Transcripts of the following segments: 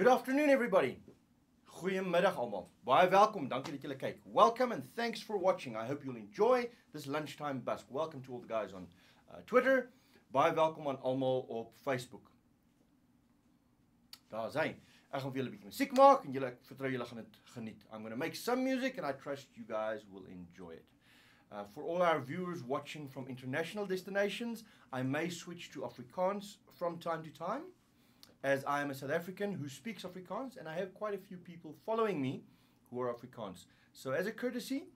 Good afternoon, everybody. Goeiemiddag allemaal. Baie welkom. Dankie dat julle kyk. Welcome and thanks for watching. I hope you'll enjoy this lunchtime busk. Welcome to all the guys on Twitter. Baie welkom aan almal op Facebook. Daar is hy. Ek gaan vir julle 'n bietjie musiek maak en ek vertrou julle gaan dit geniet. I'm going to make some music and I trust you guys will enjoy it. For all our viewers watching from international destinations, I may switch to Afrikaans from time to time, as I am a South African who speaks Afrikaans, and I have quite a few people following me who are Afrikaans. So as a courtesy,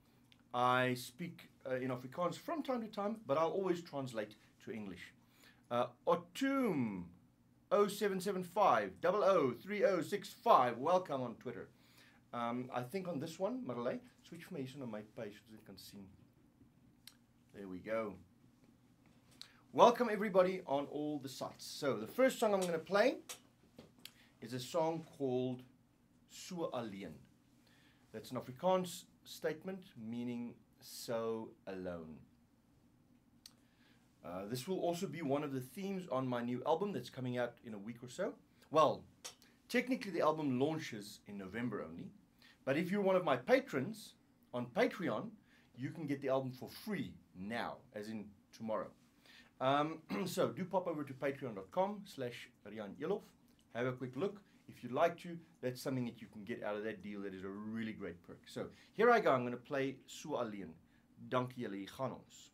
I speak in Afrikaans from time to time, but I'll always translate to English. Otum 0775 003065, welcome on Twitter. I think on this one, Marley, switch vir my hier so na my page so you can see. There we go. Welcome everybody on all the sites. So the first song I'm going to play is a song called So Alleen. That's an Afrikaans statement meaning so alone. This will also be one of the themes on my new album that's coming out in a week or so. Well, technically the album launches in November only, but if you're one of my patrons on Patreon, you can get the album for free now, as in tomorrow. So do pop over to patreon.com/Riaan Eloff. Have a quick look. If you'd like to, that's something that you can get out of that deal. That is a really great perk. So here I go. I'm going to play So Alleen. Dankie julle, hier gaan ons.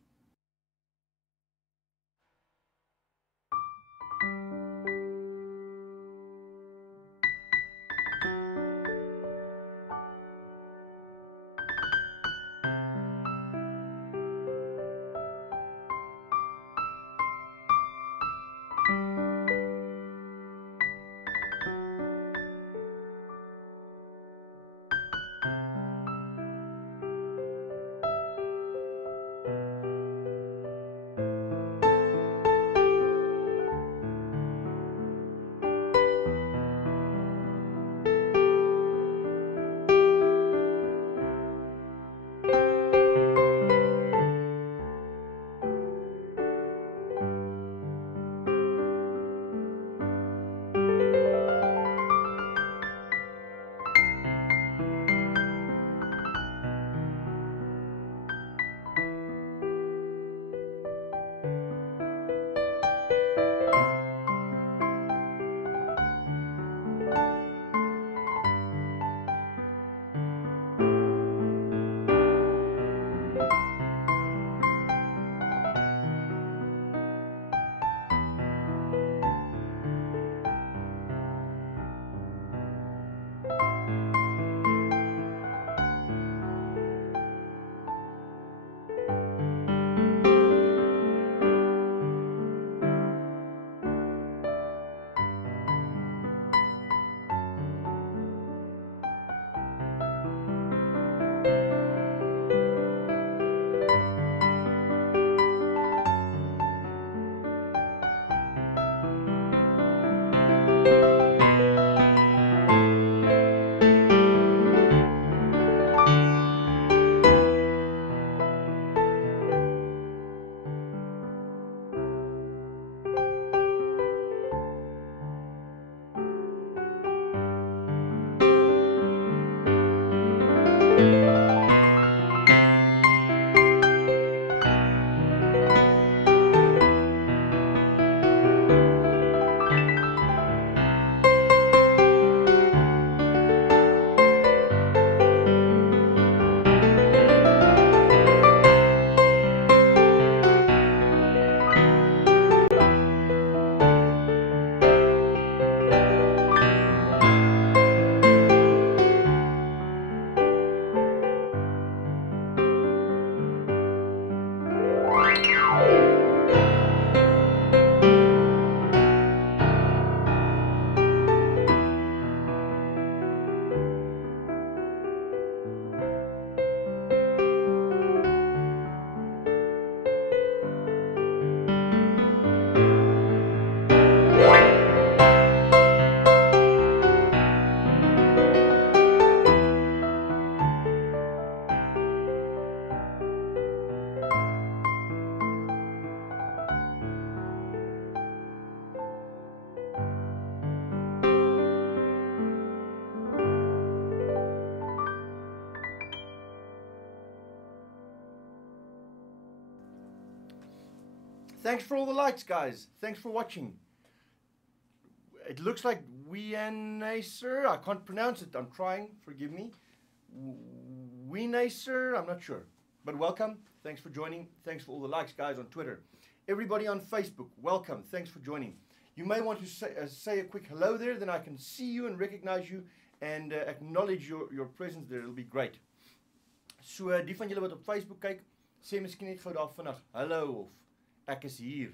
Thanks for all the likes, guys. Thanks for watching. It looks like Wienacer. I can't pronounce it. I'm trying. Forgive me. Wienacer. I'm not sure. But welcome. Thanks for joining. Thanks for all the likes, guys, on Twitter. Everybody on Facebook, welcome. Thanks for joining. You may want to say a quick hello there. Then I can see you and recognize you and acknowledge your presence there. It'll be great. So die van julle wat op Facebook kyk, sê miskien net gou daar vinnig hallo of ek is hier.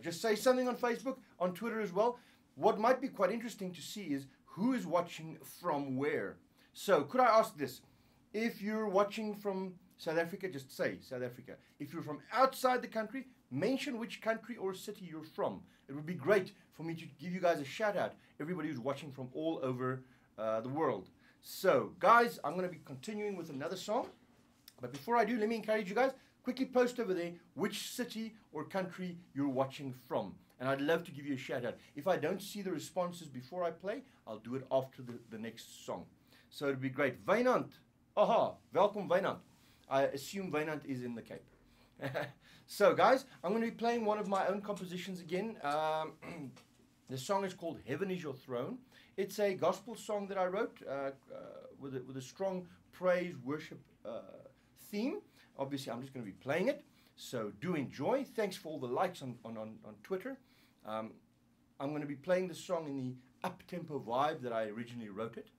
Just say something on Facebook, on Twitter as well. What might be quite interesting to see is who is watching from where. So could I ask this? If you're watching from South Africa, just say South Africa. If you're from outside the country, mention which country or city you're from. It would be great for me to give you guys a shout out, everybody who's watching from all over the world. So, guys, I'm going to be continuing with another song. But before I do, let me encourage you guys, quickly post over there which city or country you're watching from. And I'd love to give you a shout out. If I don't see the responses before I play, I'll do it after the next song. So it'd be great. Wynand. Aha, welkom Wynand. I assume Wynand is in the Cape. So, guys, I'm going to be playing one of my own compositions again. The song is called Heaven Is Your Throne. It's a gospel song that I wrote with a strong praise worship theme. Obviously, I'm just going to be playing it. So do enjoy. Thanks for all the likes on Twitter. I'm going to be playing the song in the up-tempo vibe that I originally wrote it.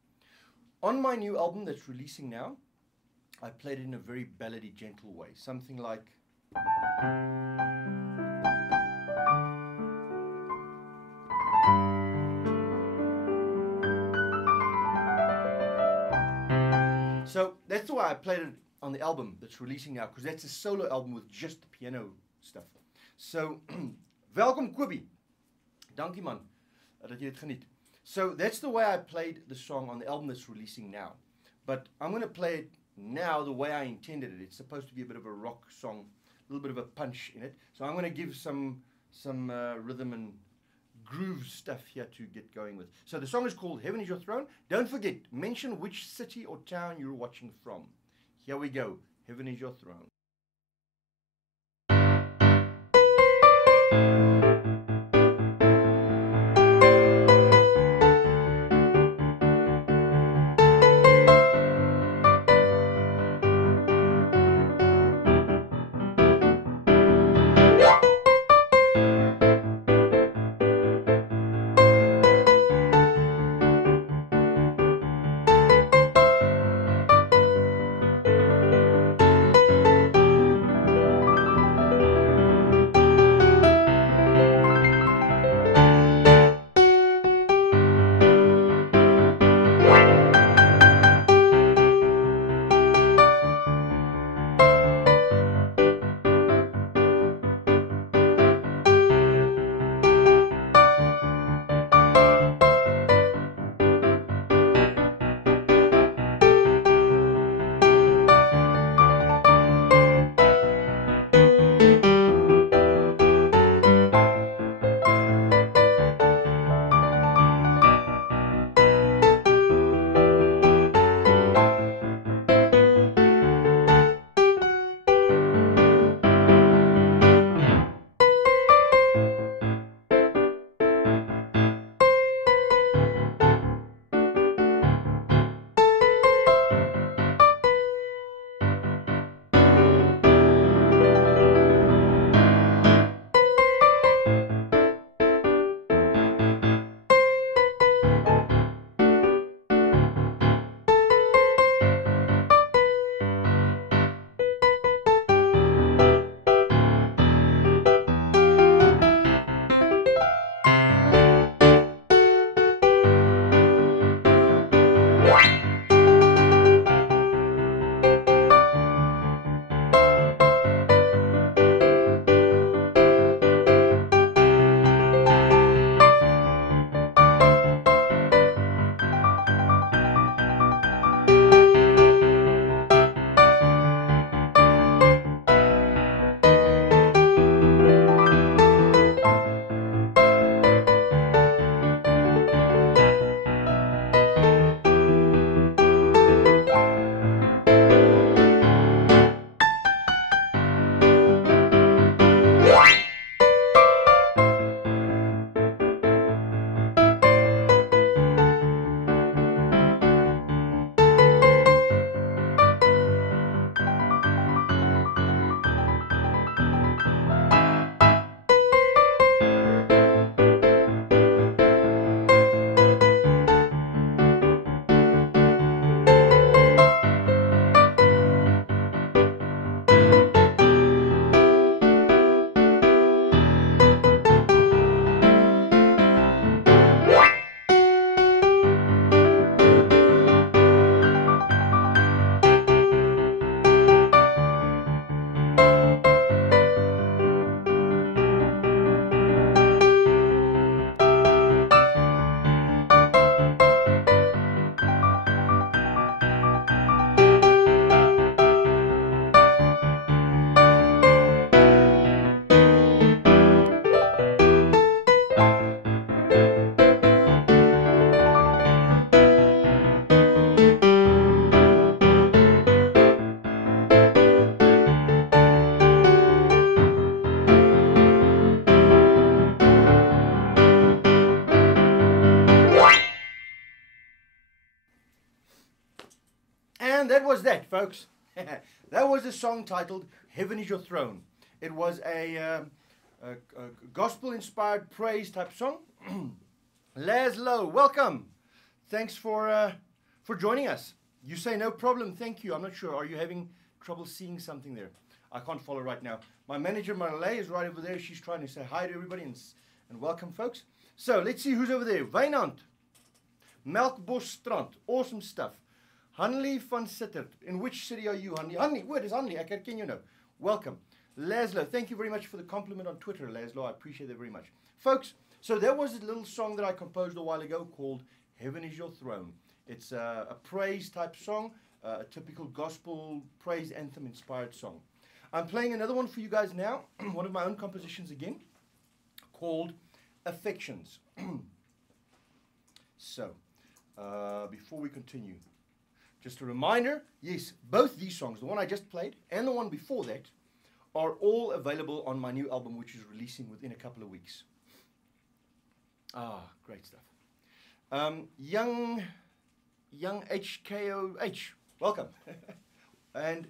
On my new album that's releasing now, I played it in a very ballady, gentle way. Something like... So that's the way I played it on the album that's releasing now, because that's a solo album with just the piano stuff. So, welkom Kobie. Dankie man, dat jy dit geniet. So that's the way I played the song on the album that's releasing now. But I'm going to play it now the way I intended it. It's supposed to be a bit of a rock song, a little bit of a punch in it. So I'm going to give some rhythm and groove stuff here to get going with. So the song is called Heaven Is Your Throne. Don't forget, mention which city or town you're watching from. Here we go. Heaven is your throne. And that was that, folks. That was a song titled Heaven is Your Throne. It was a gospel-inspired praise type song. Laszlo, welcome. Thanks for joining us. You say no problem, thank you. I'm not sure. Are you having trouble seeing something there? I can't follow right now. My manager, Marley, is right over there. She's trying to say hi to everybody and welcome, folks. So let's see who's over there. Wynand, Melkbosstrand, awesome stuff. Hanley van Sittert. In which city are you, Hanley? Hanley, where is Hanley? I can you know. Welcome. Laszlo, thank you very much for the compliment on Twitter, Laszlo. I appreciate that very much. Folks, so there was a little song that I composed a while ago called Heaven is Your Throne. It's a praise type song, a typical gospel praise anthem inspired song. I'm playing another one for you guys now, one of my own compositions again, called Affections. So, before we continue, just a reminder, yes, both these songs, the one I just played and the one before that, are all available on my new album, which is releasing within a couple of weeks. Ah, great stuff. Young HKOH, welcome. And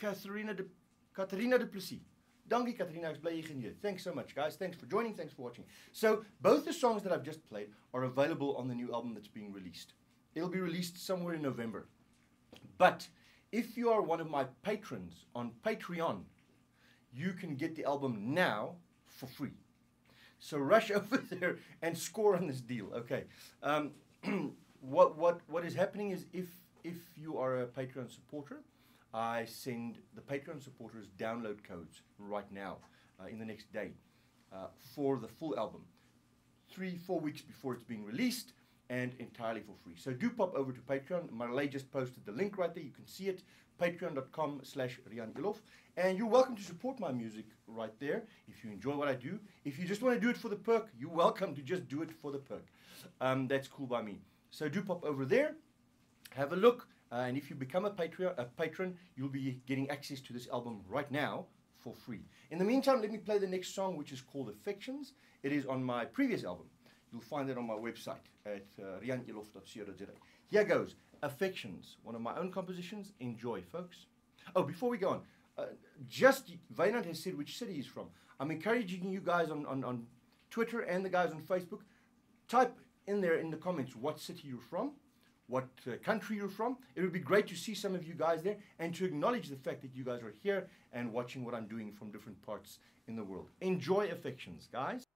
Katerina de Plessis. Dankie, Katerina, ek is bly jy geniet. Thanks so much, guys. Thanks for joining. Thanks for watching. So, both the songs that I've just played are available on the new album that's being released. It'll be released somewhere in November. But if you are one of my patrons on Patreon, you can get the album now for free. So rush over there and score on this deal. Okay. What is happening is if you are a Patreon supporter, I send the Patreon supporters download codes right now in the next day for the full album. 3-4 weeks before it's being released, and entirely for free. So do pop over to Patreon. Marley just posted the link right there. You can see it, patreon.com/Riaan Eloff. And you're welcome to support my music right there if you enjoy what I do. If you just want to do it for the perk, you're welcome to just do it for the perk. That's cool by me. So do pop over there, have a look, and if you become a patron, you'll be getting access to this album right now for free. In the meantime, let me play the next song, which is called Affections. It is on my previous album. You'll find it on my website at riaaneloff.co.za. Here goes, Affections, one of my own compositions. Enjoy, folks. Oh, before we go on, just Wynand has said which city he's from. I'm encouraging you guys on Twitter and the guys on Facebook, type in there in the comments what city you're from, what country you're from. It would be great to see some of you guys there and to acknowledge the fact that you guys are here and watching what I'm doing from different parts in the world. Enjoy Affections, guys.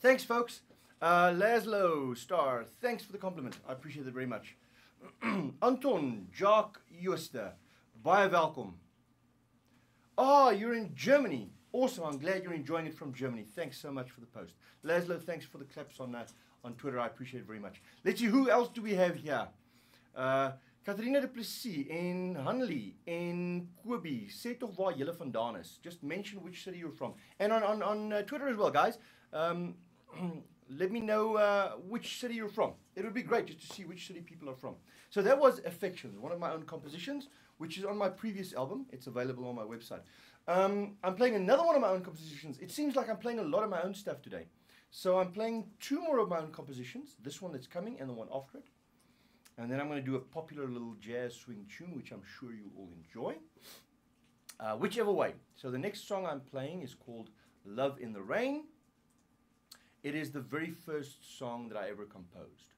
Thanks, folks. Laszlo Star, thanks for the compliment. I appreciate it very much. Anton Jacques Jooster, baie welkom. Oh, you're in Germany. Awesome. I'm glad you're enjoying it from Germany. Thanks so much for the post. Laszlo, thanks for the claps on Twitter. I appreciate it very much. Let's see, who else do we have here? Catharina de Plessis in Hanley, in Kobe. Sê toch waar julle vandaan is. Just mention which city you're from. And on Twitter as well, guys. Let me know which city you're from. It would be great just to see which city people are from. So that was Affections, one of my own compositions, which is on my previous album. It's available on my website. I'm playing another one of my own compositions. It seems like I'm playing a lot of my own stuff today. So I'm playing two more of my own compositions, this one that's coming and the one after it. And then I'm going to do a popular little jazz swing tune, which I'm sure you all enjoy. Whichever way. So the next song I'm playing is called Love in the Rain. It is the very first song that I ever composed.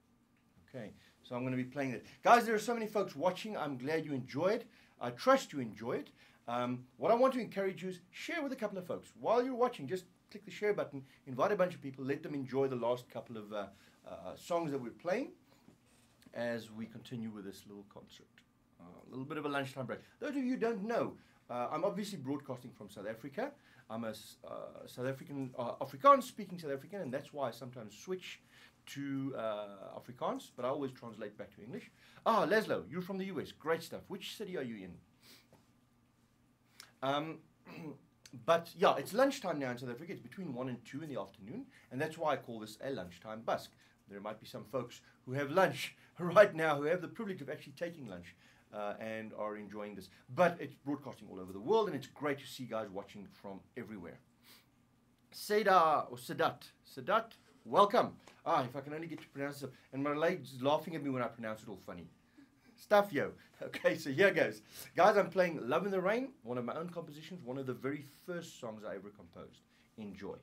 Okay, so I'm going to be playing it. Guys, there are so many folks watching. I'm glad you enjoy it. I trust you enjoy it. What I want to encourage you is share with a couple of folks. While you're watching, just click the share button, invite a bunch of people, let them enjoy the last couple of songs that we're playing as we continue with this little concert. A little bit of a lunchtime break. Those of you who don't know, I'm obviously broadcasting from South Africa. I'm a South African, Afrikaans-speaking South African, and that's why I sometimes switch to Afrikaans, but I always translate back to English. Ah, Laszlo, you're from the US. Great stuff. Which city are you in? But yeah, it's lunchtime now in South Africa. It's between 1 and 2 in the afternoon, and that's why I call this a lunchtime busk. There might be some folks who have lunch right now, who have the privilege of actually taking lunch and are enjoying this. But it's broadcasting all over the world, and it's great to see guys watching from everywhere. Seda or Sadat, welcome. Ah, if I can only get to pronounce it. And my lady's laughing at me when I pronounce it all funny. Stuff, yo. Okay, so here goes. Guys, I'm playing Love in the Rain, one of my own compositions, one of the very first songs I ever composed. Enjoy.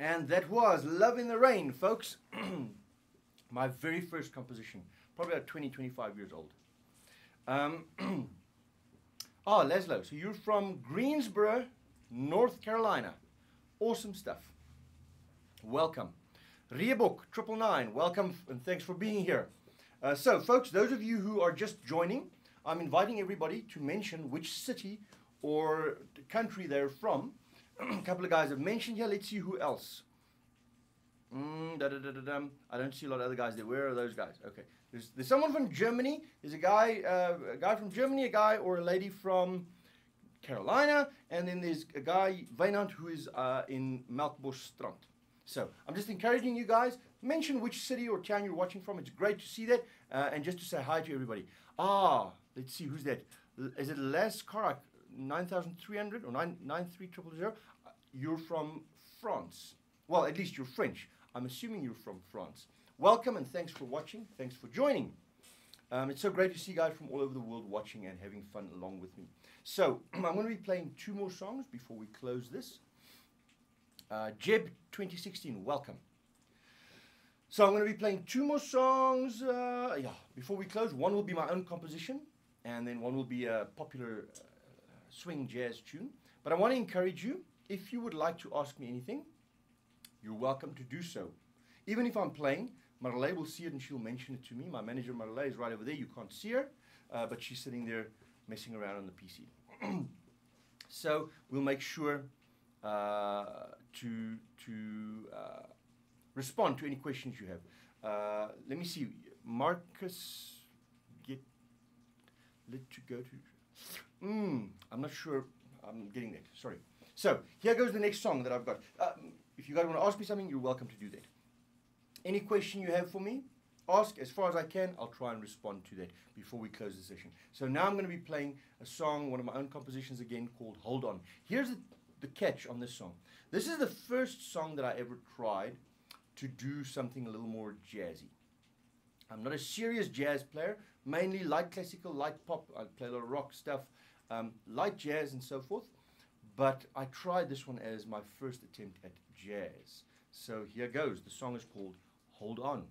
And that was Love in the Rain, folks. My very first composition, probably about 20, 25 years old. Laszlo, so you're from Greensboro, North Carolina. Awesome stuff. Welcome. Riebook, 999, welcome and thanks for being here. So, folks, those of you who are just joining, I'm inviting everybody to mention which city or country they're from. A couple of guys have mentioned here. Let's see who else. I don't see a lot of other guys there. Where are those guys? Okay. There's someone from Germany. There's a guy from Germany, a guy or a lady from Carolina, and then there's a guy, Weinand, who is in Melkbosstrand. So I'm just encouraging you guys, mention which city or town you're watching from. It's great to see that, and just to say hi to everybody. Let's see, who's that? Is it Les Karak, 9300 or 93000? You're from France. Well, at least you're French. I'm assuming you're from France. Welcome and thanks for watching. Thanks for joining. It's so great to see guys from all over the world watching and having fun along with me. So I'm going to be playing 2 more songs before we close this. Jeb 2016, welcome. So I'm going to be playing 2 more songs before we close. One will be my own composition, and then one will be a popular swing jazz tune. But I want to encourage you, if you would like to ask me anything, you're welcome to do so. Even if I'm playing, Marley will see it and she'll mention it to me. My manager Marley is right over there. You can't see her, but she's sitting there messing around on the PC. So we'll make sure to respond to any questions you have. Let me see. Marcus, let you go to. I'm not sure. I'm getting that. Sorry. So here goes the next song that I've got. If you guys want to ask me something, you're welcome to do that. Any question you have for me, ask as far as I can. I'll try and respond to that before we close the session. So now I'm going to be playing a song, one of my own compositions again, called Hold On. Here's the catch on this song. This is the first song that I ever tried to do something a little more jazzy. I'm not a serious jazz player, mainly light classical, light pop. I play a lot of rock stuff, light jazz and so forth. But I tried this one as my first attempt at jazz. So here goes. The song is called Hold On.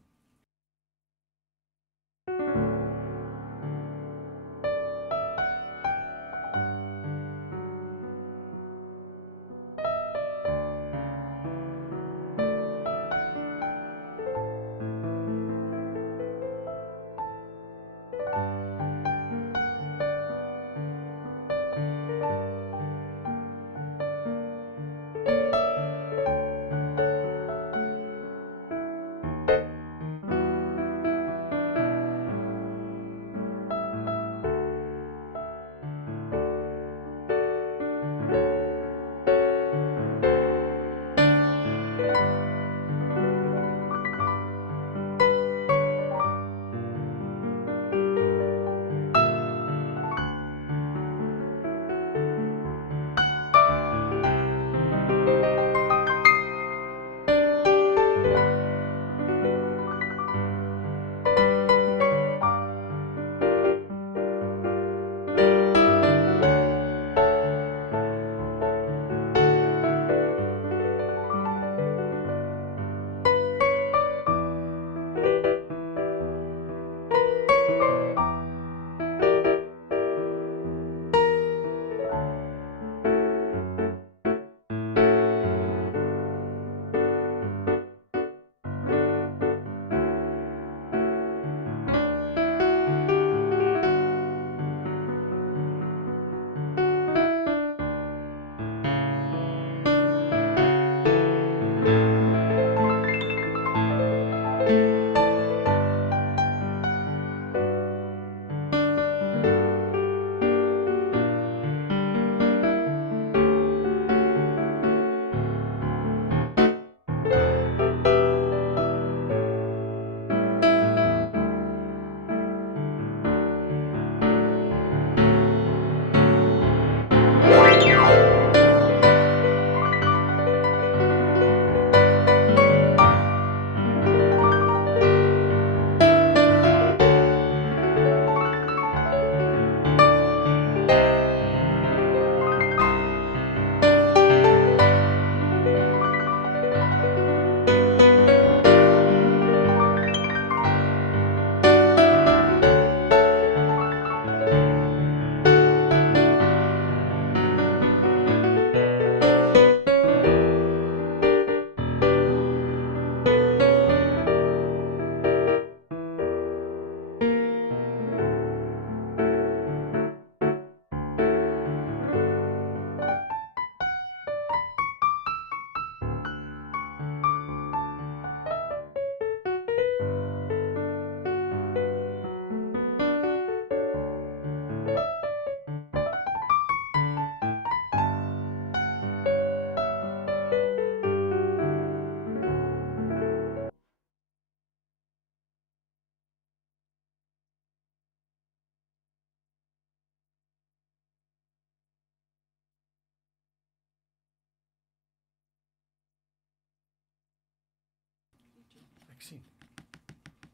Ek sien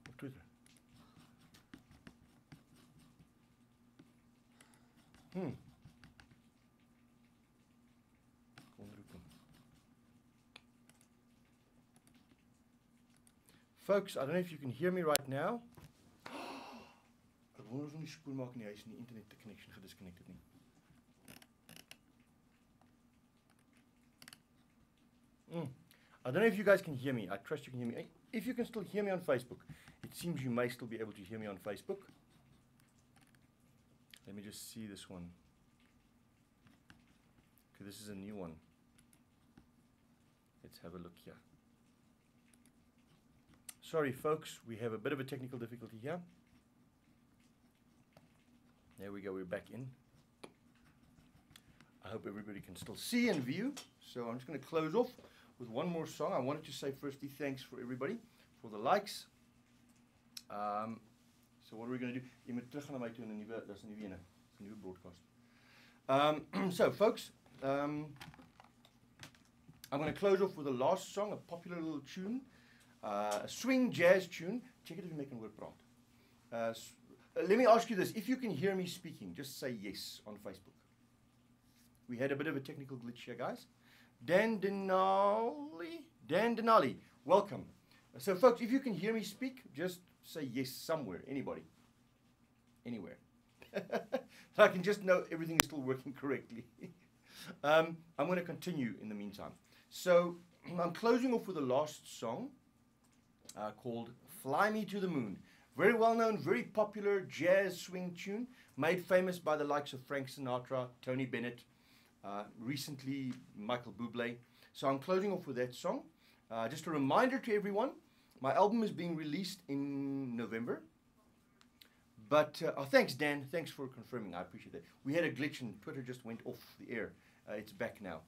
op Twitter. Folks, I don't know if you can hear me right now. Ek wonder of ons die spoel maak nie, hy is nie internet connection gedisconnected nie. I don't know if you guys can hear me. I trust you can hear me. If you can still hear me on Facebook, it seems you may still be able to hear me on Facebook. Let me just see this one. Okay, this is a new one. Let's have a look here. Sorry, folks, we have a bit of a technical difficulty here. There we go, we're back in. I hope everybody can still see and view. So I'm just going to close off with one more song. I wanted to say firstly thanks for everybody for the likes. So what are we going to do? Jy moet terug gaan na my toe en 'n nuwe, dis 'n nuwe ene, 'n nuwe broadcast. So folks, I'm going to close off with the last song, a popular little tune, a swing jazz tune. Check it if you make it work proud. Let me ask you this: if you can hear me speaking, just say yes on Facebook. We had a bit of a technical glitch here, guys. Dan Denali, welcome. So folks, if you can hear me speak, just say yes somewhere, anybody, anywhere. So I can just know everything is still working correctly. I'm going to continue in the meantime. So I'm closing off with the last song called Fly Me to the Moon. Very well known, very popular jazz swing tune, made famous by the likes of Frank Sinatra, Tony Bennett, recently Michael Bublé. So I'm closing off with that song. Just a reminder to everyone, my album is being released in November. But, thanks Dan, thanks for confirming, I appreciate that. We had a glitch and Twitter just went off the air. It's back now.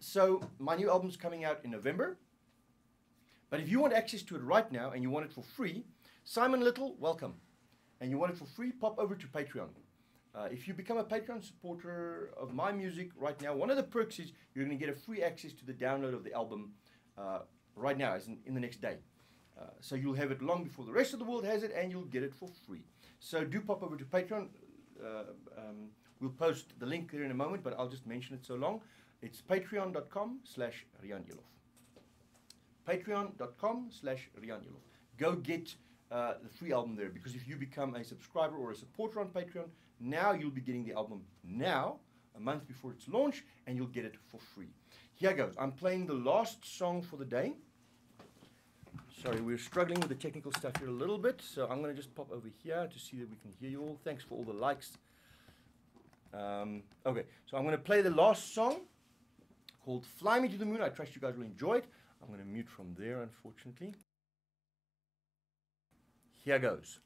So my new album's coming out in November. But if you want access to it right now and you want it for free, Simon Little, welcome. And you want it for free, pop over to Patreon. If you become a Patreon supporter of my music right now, one of the perks is you're going to get a free access to the download of the album right now, as in the next day. So you'll have it long before the rest of the world has it, and you'll get it for free. So do pop over to Patreon. We'll post the link there in a moment, but I'll just mention it so long. It's patreon.com/Riaan Eloff. Patreon.com/Riaan Eloff. Go get the free album there, because if you become a subscriber or a supporter on Patreon, now you'll be getting the album now, a month before its launch, and you'll get it for free. Here goes. I'm playing the last song for the day. Sorry, we're struggling with the technical stuff here a little bit, so I'm going to just pop over here to see that we can hear you all. Thanks for all the likes. Okay, so I'm going to play the last song called Fly Me to the Moon. I trust you guys will enjoy it. I'm going to mute from there, unfortunately. Here goes.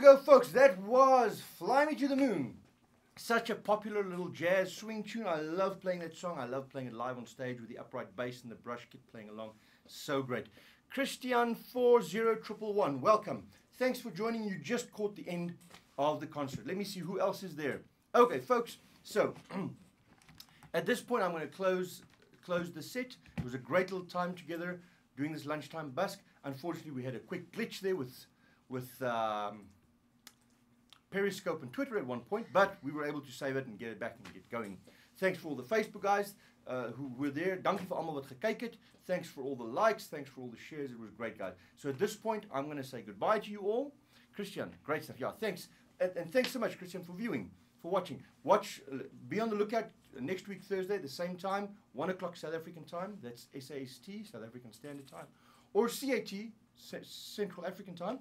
you go, folks. That was Fly Me to the Moon. Such a popular little jazz swing tune. I love playing that song. I love playing it live on stage with the upright bass and the brush kit playing along. So great. Christian 40111, welcome. Thanks for joining. You just caught the end of the concert. Let me see who else is there. Okay, folks. So at this point, I'm going to close the set. It was a great little time together doing this lunchtime busk. Unfortunately, we had a quick glitch there with Periscope and Twitter at one point, but we were able to save it and get it back and get going. Thanks for all the Facebook guys who were there. Dankie vir almal wat gekyk het. Thanks for all the likes. Thanks for all the shares. It was great, guys. So at this point, I'm going to say goodbye to you all. Christian, great stuff. Yeah, thanks. And thanks so much, Christian, for viewing, for watching. Be on the lookout next week, Thursday, the same time, 1 o'clock South African time. That's SAST, South African Standard Time, or CAT, Central African Time.